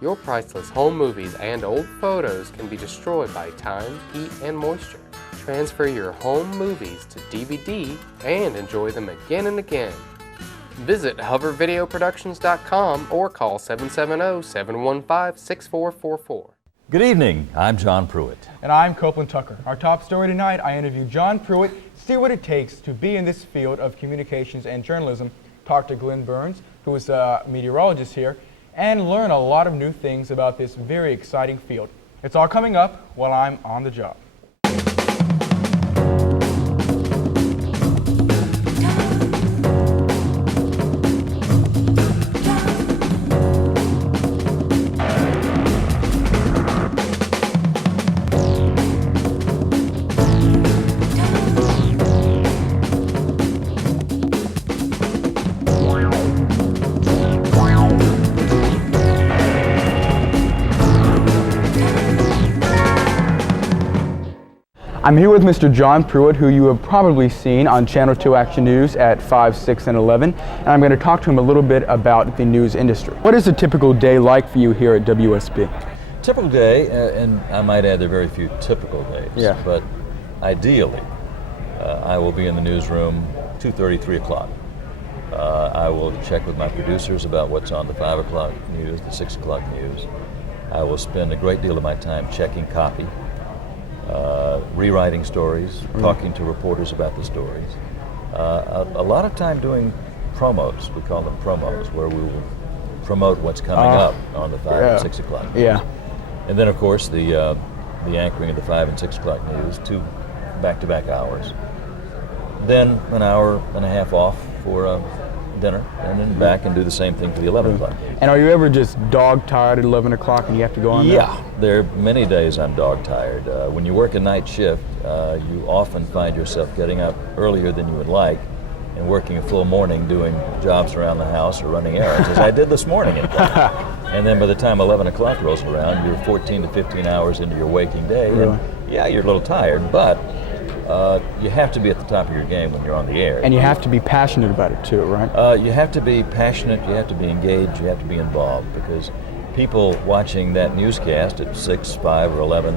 Your priceless home movies and old photos can be destroyed by time, heat, and moisture. Transfer your home movies to DVD and enjoy them again and again. Visit hovervideoproductions.com or call 770-715-6444. Good evening, I'm John Pruitt. And I'm Copeland Tucker. Our top story tonight, I interview John Pruitt, see what it takes to be in this field of communications and journalism, talk to Glenn Burns, who is a meteorologist here, and learn a lot of new things about this very exciting field. It's all coming up while I'm on the job. I'm here with Mr. John Pruitt, who you have probably seen on Channel 2 Action News at 5, 6, and 11, and I'm going to talk to him a little bit about the news industry. What is a typical day like for you here at WSB? Typical day, and I might add there are very few typical days, but ideally I will be in the newsroom 2:30, 3 o'clock. I will check with my producers about what's on the 5 o'clock news, the 6 o'clock news. I will spend a great deal of my time checking copy, rewriting stories, talking to reporters about the stories. A lot of time doing promos, we call them promos, where we will promote what's coming up on the 5 and 6 o'clock news. Yeah. And then, of course, the anchoring of the 5 and 6 o'clock news, 2 back-to-back hours. Then an hour and a half off for dinner, and then back and do the same thing for the 11 o'clock. And are you ever just dog-tired at 11 o'clock and you have to go on Yeah, there are many days I'm dog-tired. When you work a night shift, you often find yourself getting up earlier than you would like and working a full morning doing jobs around the house or running errands, as I did this morning, in fact. And then by the time 11 o'clock rolls around, you're 14 to 15 hours into your waking day. Really? And yeah, you're a little tired, but you have to be at the top of your game when you're on the air. And you have to be passionate about it too, right? You have to be passionate, you have to be engaged, you have to be involved, because people watching that newscast at 6, 5, or 11,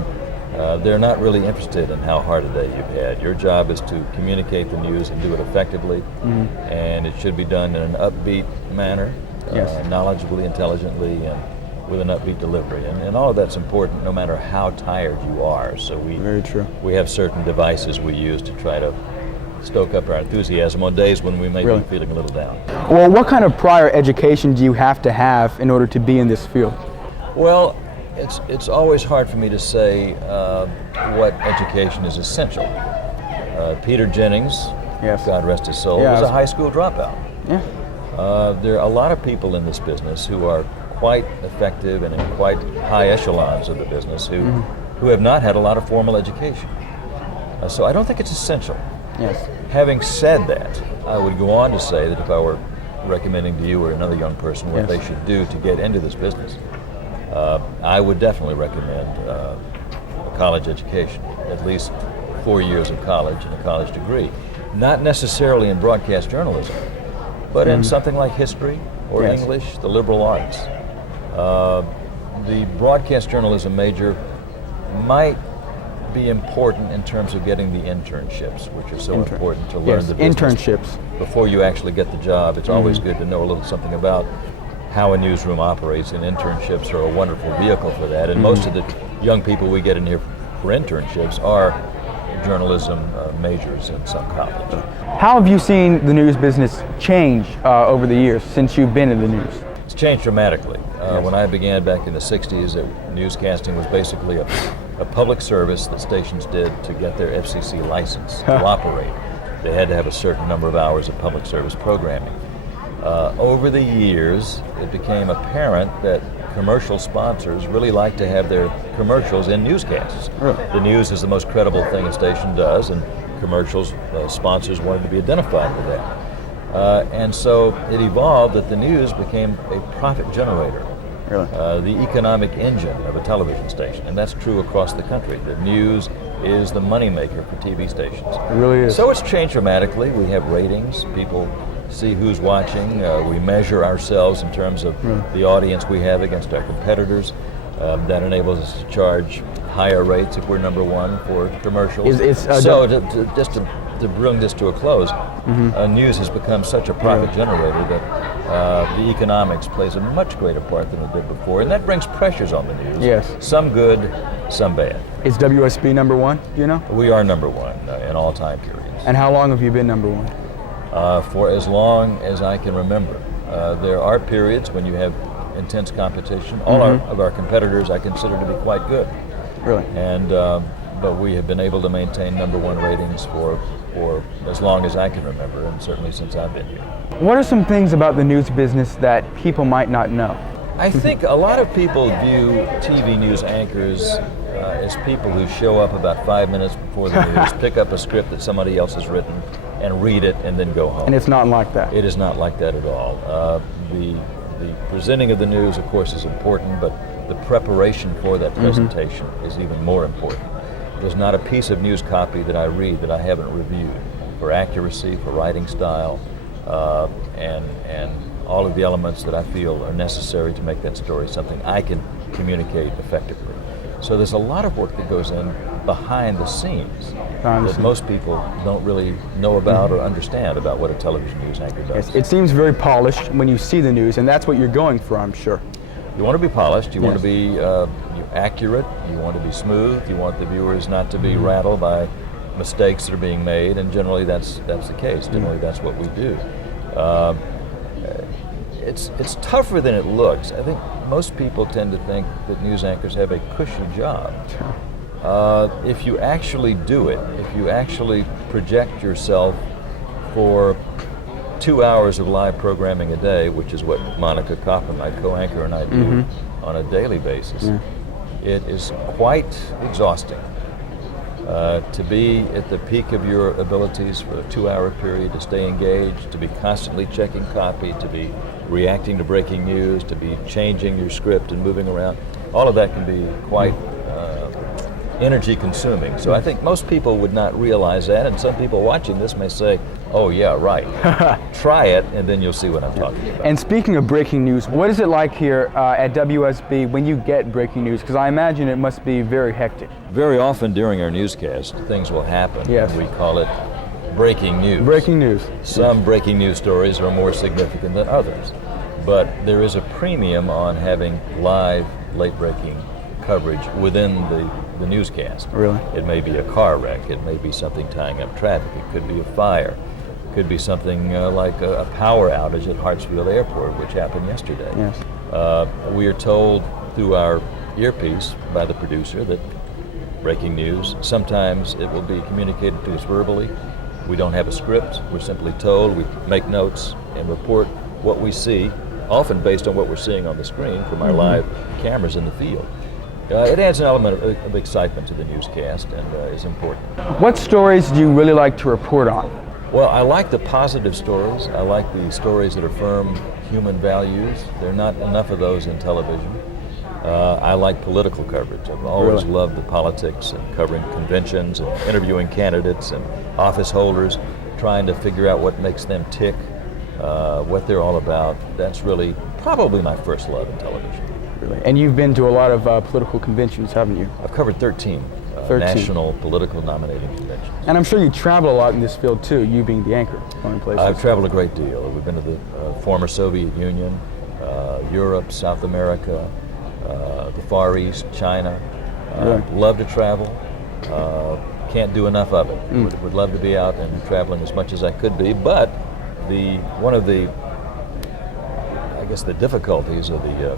they're not really interested in how hard a day you've had. Your job is to communicate the news and do it effectively, and it should be done in an upbeat manner, knowledgeably, intelligently, and with an upbeat delivery. And all of that's important no matter how tired you are. So we have certain devices we use to try to stoke up our enthusiasm on days when we may be feeling a little down. Well, what kind of prior education do you have to have in order to be in this field? Well, it's always hard for me to say what education is essential. Peter Jennings, God rest his soul, was a high school dropout. There are a lot of people in this business who are quite effective and in quite high echelons of the business who have not had a lot of formal education. So I don't think it's essential. Having said that, I would go on to say that if I were recommending to you or another young person what they should do to get into this business, I would definitely recommend a college education, at least 4 years of college and a college degree. Not necessarily in broadcast journalism, but in something like history or English, the liberal arts. The broadcast journalism major might be important in terms of getting the internships, which are so important to learn the business. Internships. Before you actually get the job, it's always good to know a little something about how a newsroom operates, and internships are a wonderful vehicle for that. And most of the young people we get in here for internships are journalism majors in some college. How have you seen the news business change over the years since you've been in the news? It's changed dramatically. When I began back in the 60s, newscasting was basically a public service that stations did to get their FCC license to operate. They had to have a certain number of hours of public service programming. Over the years, it became apparent that commercial sponsors really like to have their commercials in newscasts. The news is the most credible thing a station does, and commercials, sponsors wanted to be identified with that. And so it evolved that the news became a profit generator. The economic engine of a television station, and that's true across the country. The news is the moneymaker for TV stations. It really is. So it's changed dramatically. We have ratings. People see who's watching. We measure ourselves in terms of the audience we have against our competitors. That enables us to charge higher rates if we're number one for commercials. Just to bring this to a close, news has become such a profit generator that the economics plays a much greater part than it did before, and that brings pressures on the news. Yes. Some good, some bad. Is WSB number one, do you know? We are number one in all time periods. And how long have you been number one? For as long as I can remember. There are periods when you have intense competition. All of our competitors I consider to be quite good. Really? And but we have been able to maintain number one ratings for as long as I can remember, and certainly since I've been here. What are some things about the news business that people might not know? I think a lot of people view TV news anchors as people who show up about 5 minutes before the news, pick up a script that somebody else has written, and read it, and then go home. And it's not like that. It is not like that at all. The presenting of the news, of course, is important, but the preparation for that presentation is even more important. There's not a piece of news copy that I read that I haven't reviewed for accuracy, for writing style, and all of the elements that I feel are necessary to make that story something I can communicate effectively. So there's a lot of work that goes in behind the scenes that most people don't really know about or understand about what a television news anchor does. Yes, it seems very polished when you see the news, and that's what you're going for, I'm sure. You want to be polished, you want to be accurate, you want to be smooth, you want the viewers not to be rattled by mistakes that are being made, and generally that's the case. Generally that's what we do. It's tougher than it looks. I think most people tend to think that news anchors have a cushy job. If you actually do it, if you actually project yourself for 2 hours of live programming a day, which is what Monica Copeland, my co-anchor, and I do on a daily basis, it is quite exhausting. To be at the peak of your abilities for a 2-hour period, to stay engaged, to be constantly checking copy, to be reacting to breaking news, to be changing your script and moving around, all of that can be quite energy consuming. So I think most people would not realize that, and some people watching this may say, oh yeah, right. Try it, and then you'll see what I'm talking about. And speaking of breaking news, what is it like here at WSB when you get breaking news? Because I imagine it must be very hectic. Very often during our newscast, things will happen. Yes. We call it breaking news. Breaking news. Some breaking news stories are more significant than others, but there is a premium on having live, late-breaking coverage within the newscast. Really? It may be a car wreck, it may be something tying up traffic, it could be a fire, it could be something like a power outage at Hartsfield Airport, which happened yesterday. Yes. We are told through our earpiece by the producer that breaking news, sometimes it will be communicated to us verbally. We don't have a script, we're simply told, we make notes and report what we see, often based on what we're seeing on the screen from our live cameras in the field. It adds an element of excitement to the newscast and is important. What stories do you really like to report on? Well, I like the positive stories. I like the stories that affirm human values. There are not enough of those in television. I like political coverage. I've always loved the politics and covering conventions and interviewing candidates and office holders, trying to figure out what makes them tick, what they're all about. That's really probably my first love in television. Really? And you've been to a lot of political conventions, haven't you? I've covered 13 national political nominating conventions. And I'm sure you travel a lot in this field too, you being the anchor, going places. I've traveled a great deal. We've been to the former Soviet Union, Europe, South America, the Far East, China. Love to travel. Can't do enough of it. Would love to be out and traveling as much as I could be, but one of the difficulties of the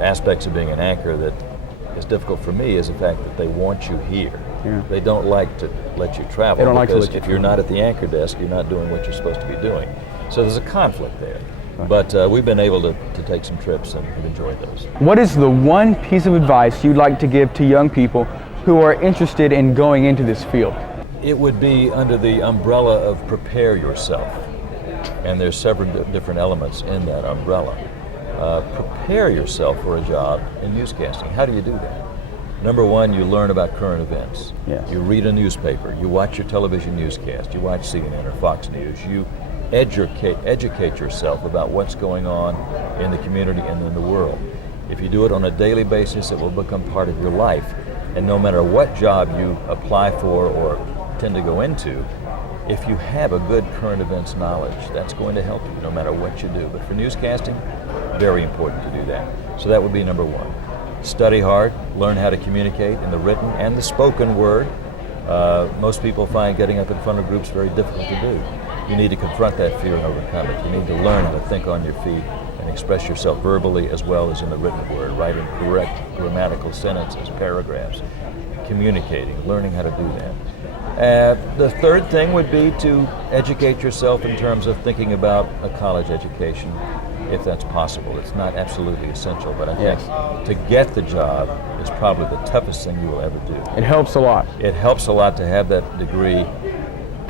aspects of being an anchor that is difficult for me is the fact that they want you here. Yeah. They don't like to let you travel. They don't like to let you if you're not at the anchor desk, you're not doing what you're supposed to be doing. So there's a conflict there. Right. But we've been able to take some trips and have enjoyed those. What is the one piece of advice you'd like to give to young people who are interested in going into this field? It would be under the umbrella of prepare yourself. And there's several different elements in that umbrella. Prepare yourself for a job in newscasting. How do you do that? Number one, you learn about current events. Yes. You read a newspaper. You watch your television newscast. You watch CNN or Fox News. You educate yourself about what's going on in the community and in the world. If you do it on a daily basis, it will become part of your life. And no matter what job you apply for or tend to go into, if you have a good current events knowledge, that's going to help you no matter what you do. But for newscasting, very important to do that. So that would be number one. Study hard, learn how to communicate in the written and the spoken word. Most people find getting up in front of groups very difficult to do. You need to confront that fear and overcome it. You need to learn how to think on your feet and express yourself verbally as well as in the written word, writing correct grammatical sentences, paragraphs, communicating, learning how to do that. The third thing would be to educate yourself in terms of thinking about a college education, if that's possible. It's not absolutely essential, but I think to get the job is probably the toughest thing you will ever do. It helps a lot. It helps a lot to have that degree,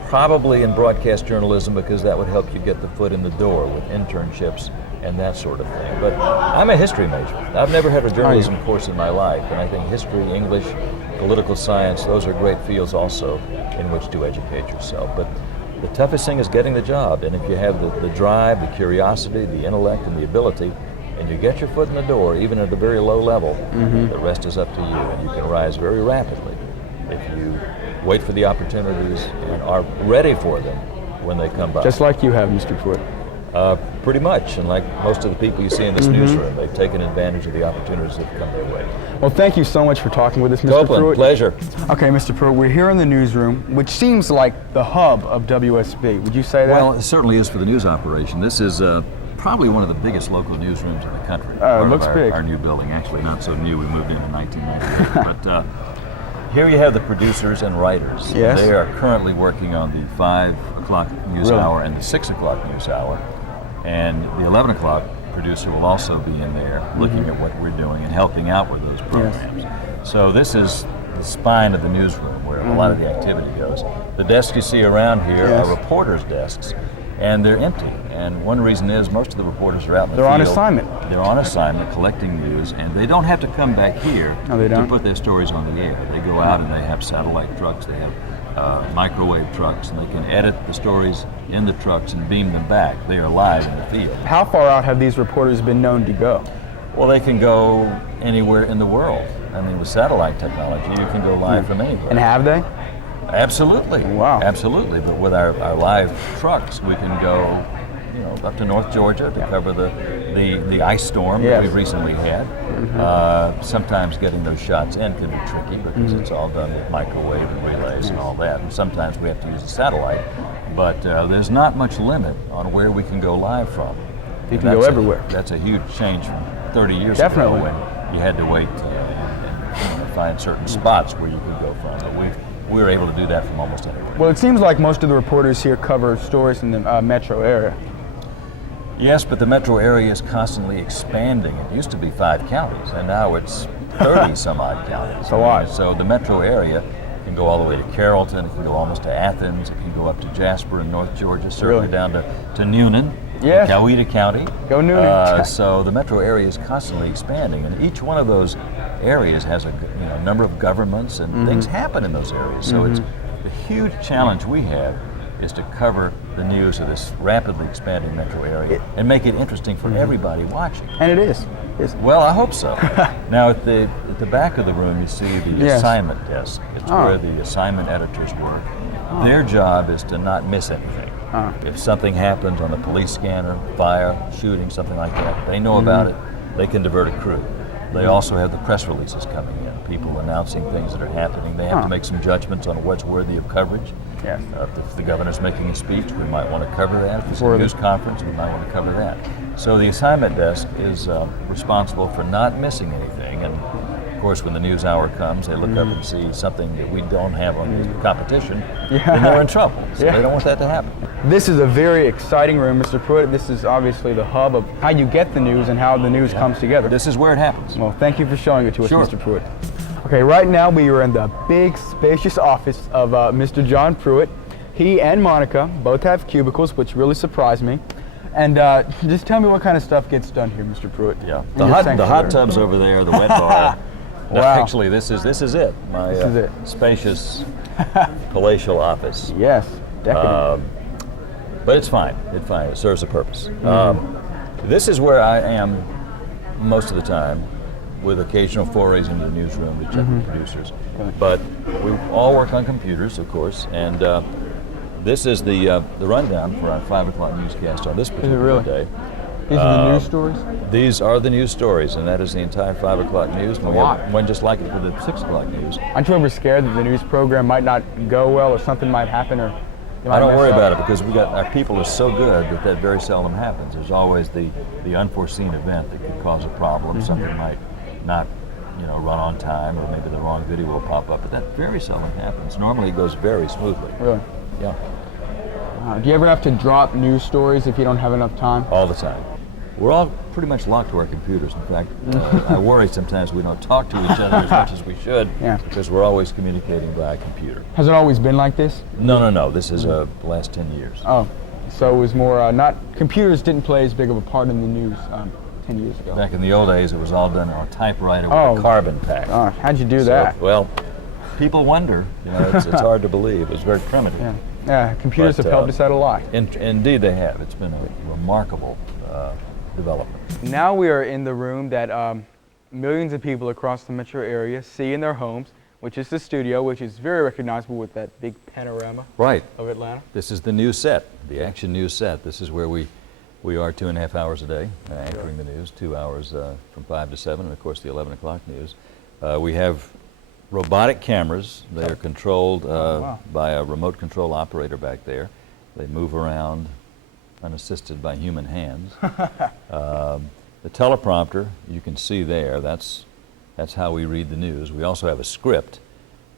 probably in broadcast journalism, because that would help you get the foot in the door with internships and that sort of thing. But I'm a history major. I've never had a journalism course in my life, and I think history, English, political science, those are great fields also in which to educate yourself. But the toughest thing is getting the job, and if you have the drive, the curiosity, the intellect, and the ability, and you get your foot in the door, even at a very low level, the rest is up to you, and you can rise very rapidly if you wait for the opportunities and are ready for them when they come by. Just like you have, Mr. Pruitt. Pretty much, and like most of the people you see in this newsroom, they've taken advantage of the opportunities that have come their way. Well, thank you so much for talking with us, Mr. Copeland, Pruitt. Pleasure. Okay, Mr. Pruitt, we're here in the newsroom, which seems like the hub of WSB. Would you say that? Well, it certainly is for the news operation. This is probably one of the biggest local newsrooms in the country. It looks big. Our new building, actually not so new. We moved in 1998. But here you have the producers and writers. Yes. They are currently working on the 5 o'clock news hour and the 6 o'clock news hour. And the 11 o'clock producer will also be in there looking at what we're doing and helping out with those programs. So this is the spine of the newsroom where a lot of the activity goes. The desks you see around here are reporters' desks, and they're empty. And one reason is most of the reporters are out in the field. They're on assignment. They're on assignment collecting news, and they don't have to come back here to put their stories on the air. They go out and they have satellite trucks, they have microwave trucks, and they can edit the stories in the trucks and beam them back. They are live in the field. How far out have these reporters been known to go? Well, they can go anywhere in the world. I mean, with satellite technology, you can go live from anywhere. And have they? Absolutely. Wow. Absolutely. But with our live trucks, we can go, up to North Georgia to cover the ice storm that we've recently had. Sometimes getting those shots in can be tricky because it's all done with microwave and relays and all that. And sometimes we have to use a satellite. But there's not much limit on where we can go live from. You can go everywhere. That's a huge change from 30 years ago when you had to wait and find certain spots where you could go from. But we were able to do that from almost anywhere. Well, it seems like most of the reporters here cover stories in the metro area. Yes, but the metro area is constantly expanding. It used to be 5 counties, and now it's 30 some odd counties. It's a lot. So the metro area can go all the way to Carrollton, it can go almost to Athens, it can go up to Jasper in North Georgia, certainly down to Newnan, Coweta County. Go Newnan. So the metro area is constantly expanding, and each one of those areas has a number of governments, and things happen in those areas. So it's the huge challenge we have is to cover the news of this rapidly expanding metro area and make it interesting for everybody watching. And it is. Well, I hope so. Now, at the back of the room, you see the assignment desk. It's where the assignment editors work. Their job is to not miss anything. If something happens on the police scanner, fire, shooting, something like that, they know about it. They can divert a crew. They also have the press releases coming in, people announcing things that are happening. They have to make some judgments on what's worthy of coverage. Yes. If the governor's making a speech, we might want to cover that. If it's a news conference, we might want to cover that. So the assignment desk is responsible for not missing anything. And of course, when the news hour comes, they look up and see something that we don't have on the competition, and they're in trouble. So they don't want that to happen. This is a very exciting room, Mr. Pruitt. This is obviously the hub of how you get the news and how the news comes together. This is where it happens. Well, thank you for showing it to us, Mr. Pruitt. Okay, right now we are in the big, spacious office of Mr. John Pruitt. He and Monica both have cubicles, which really surprised me. And just tell me what kind of stuff gets done here, Mr. Pruitt. Yeah, the hot tubs over there, the wet bar. No, actually, this is it. My spacious palatial office. Yes, decadent. But it's fine. It's fine. It serves a purpose. This is where I am most of the time, with occasional forays into the newsroom to check with producers. But we all work on computers, of course, and this is the rundown for our 5 o'clock newscast on this particular day. These are the news stories? These are the news stories, and that is the entire 5 o'clock news. And we have one just like it for the 6 o'clock news. Aren't you ever scared that the news program might not go well, or something might happen, or you might I don't worry mess up? about it, because our people are so good that very seldom happens. There's always the unforeseen event that could cause a problem. Something might not, run on time, or maybe the wrong video will pop up, but that very seldom happens. Normally it goes very smoothly. Really? Yeah. Do you ever have to drop news stories if you don't have enough time? All the time. We're all pretty much locked to our computers. In fact, I worry sometimes we don't talk to each other as much as we should, because we're always communicating via computer. Has it always been like this? No. This is the last 10 years. Oh, so it was more computers didn't play as big of a part in the news 10 years ago. Back in the old days, it was all done on a typewriter with a carbon pack. How'd you do that? Well, people wonder. It's hard to believe. It was very primitive. Yeah, computers have helped us out a lot. Indeed they have. It's been a remarkable development. Now we are in the room that millions of people across the metro area see in their homes, which is the studio, which is very recognizable with that big panorama of Atlanta. This is the news set, the action news set. This is where we are 2.5 hours a day, anchoring the news, 2 hours from 5 to 7, and of course the 11 o'clock news. We have robotic cameras. They are controlled by a remote control operator back there. They move around unassisted by human hands. The teleprompter, you can see there, that's how we read the news. We also have a script,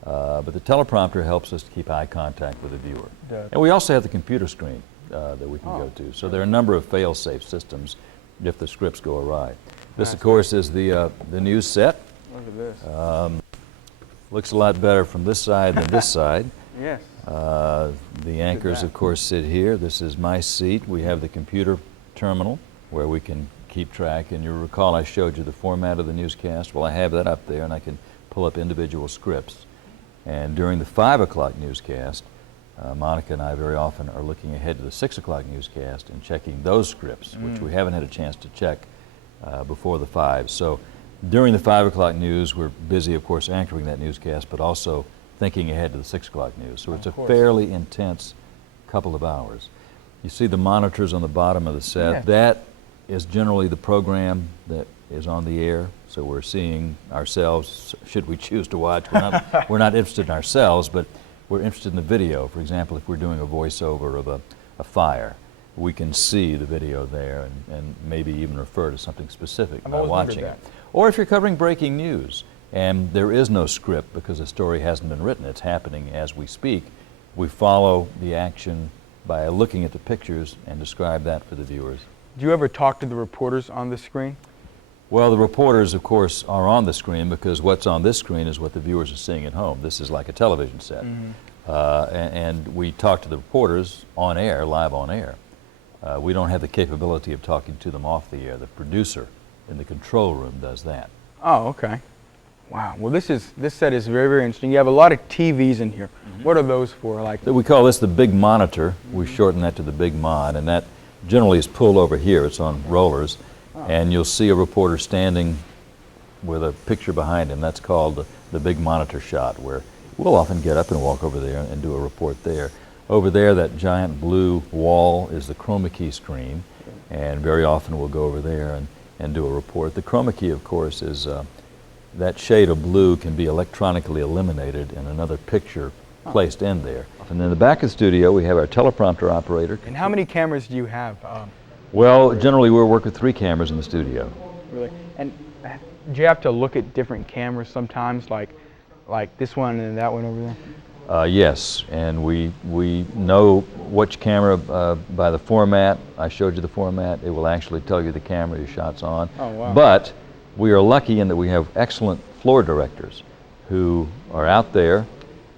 but the teleprompter helps us to keep eye contact with the viewer. And we also have the computer screen that we can go to. So there are a number of fail-safe systems if the scripts go awry. This, of course, is the news set. Look at this. Looks a lot better from this side than this side. Yes. The anchors, of course, sit here. This is my seat. We have the computer terminal where we can keep track. And you'll recall I showed you the format of the newscast. Well, I have that up there, and I can pull up individual scripts. And during the 5 o'clock newscast, Monica and I very often are looking ahead to the 6 o'clock newscast and checking those scripts, which we haven't had a chance to check before the 5. So during the 5 o'clock news, we're busy, of course, anchoring that newscast, but also thinking ahead to the 6 o'clock news. So it's a fairly intense couple of hours. You see the monitors on the bottom of the set. Yeah. That is generally the program that is on the air. So we're seeing ourselves, should we choose to watch. We're not interested in ourselves, but we're interested in the video. For example, if we're doing a voiceover of a fire, we can see the video there and maybe even refer to something specific by watching it. Or if you're covering breaking news and there is no script because the story hasn't been written, it's happening as we speak, we follow the action by looking at the pictures and describe that for the viewers. Do you ever talk to the reporters on the screen? Well, the reporters, of course, are on the screen because what's on this screen is what the viewers are seeing at home. This is like a television set. And we talk to the reporters on air, live on air. We don't have the capability of talking to them off the air. The producer in the control room does that. Oh, okay. Wow. Well, this set is very, very interesting. You have a lot of TVs in here. What are those for? We call this the big monitor. We shorten that to the big mod, and that generally is pulled over here. It's on rollers, and you'll see a reporter standing with a picture behind him. That's called the big monitor shot, where we'll often get up and walk over there and do a report there. Over there, that giant blue wall is the chroma key screen, and very often we'll go over there and do a report. The chroma key, of course, is that shade of blue can be electronically eliminated and another picture placed in there. And in the back of the studio, we have our teleprompter operator. And how many cameras do you have? Well, generally we'll work with 3 cameras in the studio. Really? And do you have to look at different cameras sometimes, like this one and that one over there? Yes, and we know which camera by the format. I showed you the format. It will actually tell you the camera your shot's on. Oh, wow. But we are lucky in that we have excellent floor directors who are out there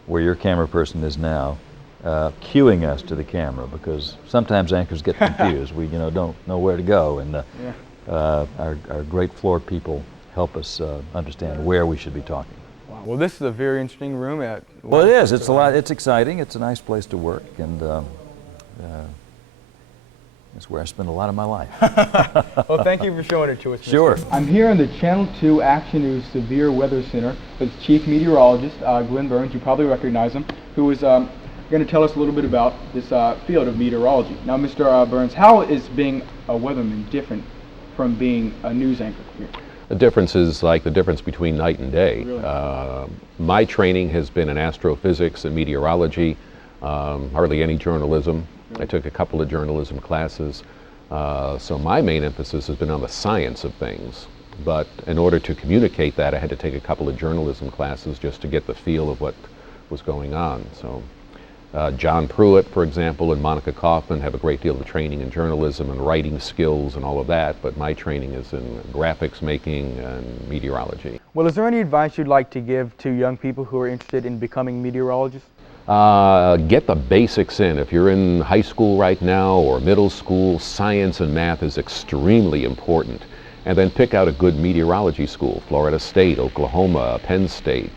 where your camera person is now, cueing us to the camera, because sometimes anchors get confused. We don't know where to go, and our great floor people help us understand where we should be talking. Wow. Well, this is a very interesting room. Well, it is. It's a lot. It's exciting. It's a nice place to work, and That's where I spend a lot of my life. Well, thank you for showing it to us. Sure. I'm here in the Channel 2 Action News Severe Weather Center with Chief Meteorologist Glenn Burns. You probably recognize him, who is going to tell us a little bit about this field of meteorology. Now, Mr. Burns, how is being a weatherman different from being a news anchor here? The difference is like the difference between night and day. Really? My training has been in astrophysics and meteorology, hardly any journalism. I took a couple of journalism classes, so my main emphasis has been on the science of things. But in order to communicate that, I had to take a couple of journalism classes just to get the feel of what was going on. So John Pruitt, for example, and Monica Kaufman have a great deal of training in journalism and writing skills and all of that, but my training is in graphics making and meteorology. Well, is there any advice you'd like to give to young people who are interested in becoming meteorologists? Get the basics in. If you're in high school right now or middle school, science and math is extremely important. And then pick out a good meteorology school, Florida State, Oklahoma, Penn State,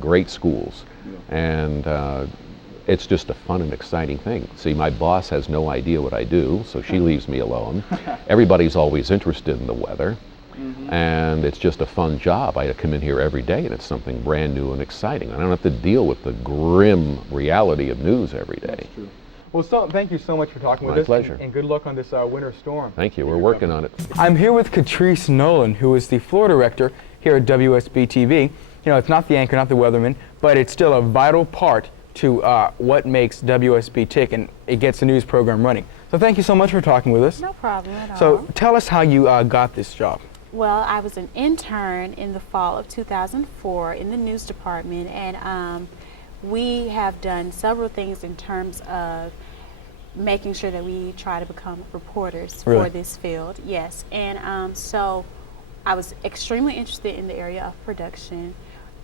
great schools. And it's just a fun and exciting thing. See, my boss has no idea what I do, so she leaves me alone. Everybody's always interested in the weather. And it's just a fun job. I come in here every day and it's something brand new and exciting. I don't have to deal with the grim reality of news every day. That's true. Well, thank you so much for talking with us. My pleasure. And good luck on this winter storm. Thank you. We're working on it. I'm here with Catrice Nolan, who is the floor director here at WSB TV. You know, it's not the anchor, not the weatherman, but it's still a vital part to what makes WSB tick, and it gets the news program running. So thank you so much for talking with us. No problem at all. So tell us how you got this job. Well, I was an intern in the fall of 2004 in the news department, and we have done several things in terms of making sure that we try to become reporters for this field. Yes, and so I was extremely interested in the area of production,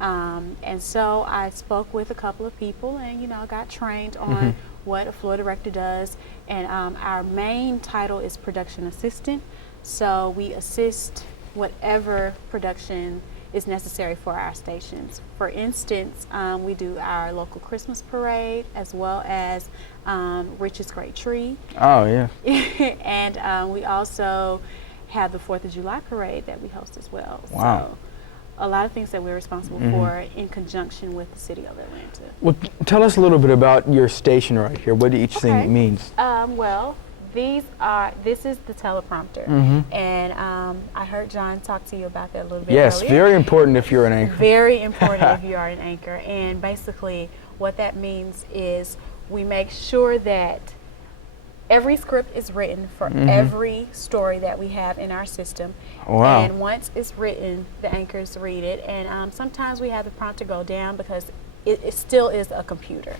and so I spoke with a couple of people, and got trained on what a floor director does. And our main title is production assistant, so we assist whatever production is necessary for our stations. For instance, we do our local Christmas parade as well as Rich's Great Tree. Oh, yeah. And we also have the 4th of July parade that we host as well. Wow. So a lot of things that we're responsible for in conjunction with the city of Atlanta. Well, tell us a little bit about your station right here, what each thing means. Well, this is the teleprompter, and I heard John talk to you about that a little bit Yes, earlier. very important if you're an anchor. Very important if you are an anchor, and basically what that means is we make sure that every script is written for every story that we have in our system. Wow. And once it's written, the anchors read it, and sometimes we have the prompter go down because it still is a computer.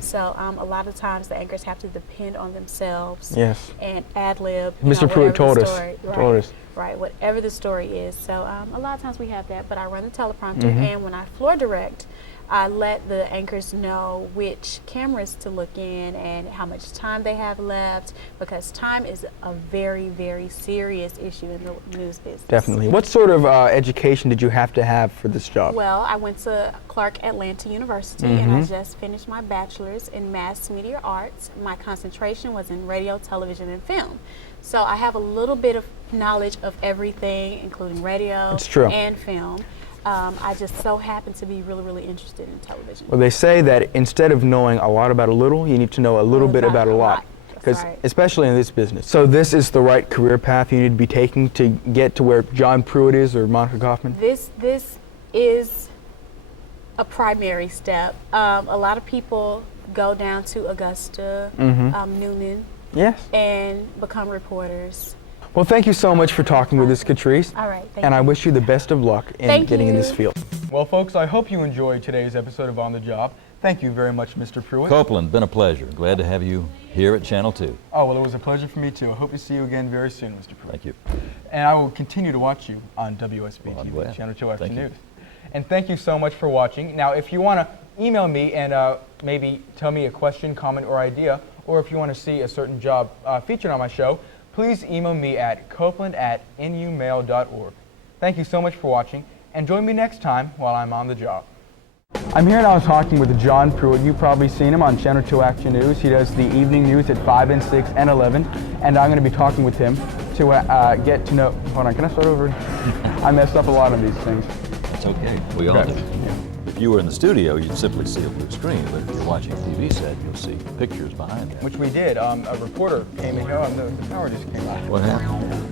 So a lot of times the anchors have to depend on themselves and ad-lib. Mr. Pruitt told us. Right, whatever the story is. So a lot of times we have that, but I run the teleprompter, and when I floor direct, I let the anchors know which cameras to look in and how much time they have left, because time is a very, very serious issue in the news business. Definitely. What sort of education did you have to have for this job? Well, I went to Clark Atlanta University, and I just finished my bachelor's in mass media arts. My concentration was in radio, television, and film. So I have a little bit of knowledge of everything, including radio and film. I just so happen to be really, really interested in television. Well, they say that instead of knowing a lot about a little, you need to know a little bit about a lot. Because especially in this business. So this is the right career path you need to be taking to get to where John Pruitt is or Monica Kaufman? This is a primary step. A lot of people go down to Augusta, Newman, and become reporters. Well, thank you so much for talking with us, Catrice. All right, thank and you. I wish you the best of luck in getting in this field. Well, folks, I hope you enjoyed today's episode of On the Job. Thank you very much, Mr. Pruitt. Copeland, been a pleasure. Glad to have you here at Channel 2. Oh, well, it was a pleasure for me, too. I hope to see you again very soon, Mr. Pruitt. Thank you. And I will continue to watch you on WSB TV Channel 2 Afternoons. And thank you so much for watching. Now, if you want to email me and maybe tell me a question, comment, or idea, or if you want to see a certain job featured on my show, please email me at copeland@numail.org. Thank you so much for watching, and join me next time while I'm on the job. I'm here now talking with John Pruitt. You've probably seen him on Channel 2 Action News. He does the evening news at 5 and 6 and 11. And I'm going to be talking with him to get to know... Hold on, can I start over? I messed up a lot of these things. That's okay. We all do. Yeah. If you were in the studio, you'd simply see a blue screen. But if you're watching a TV set, you'll see pictures behind that. Which we did. A reporter came in here and the power just came out. What happened?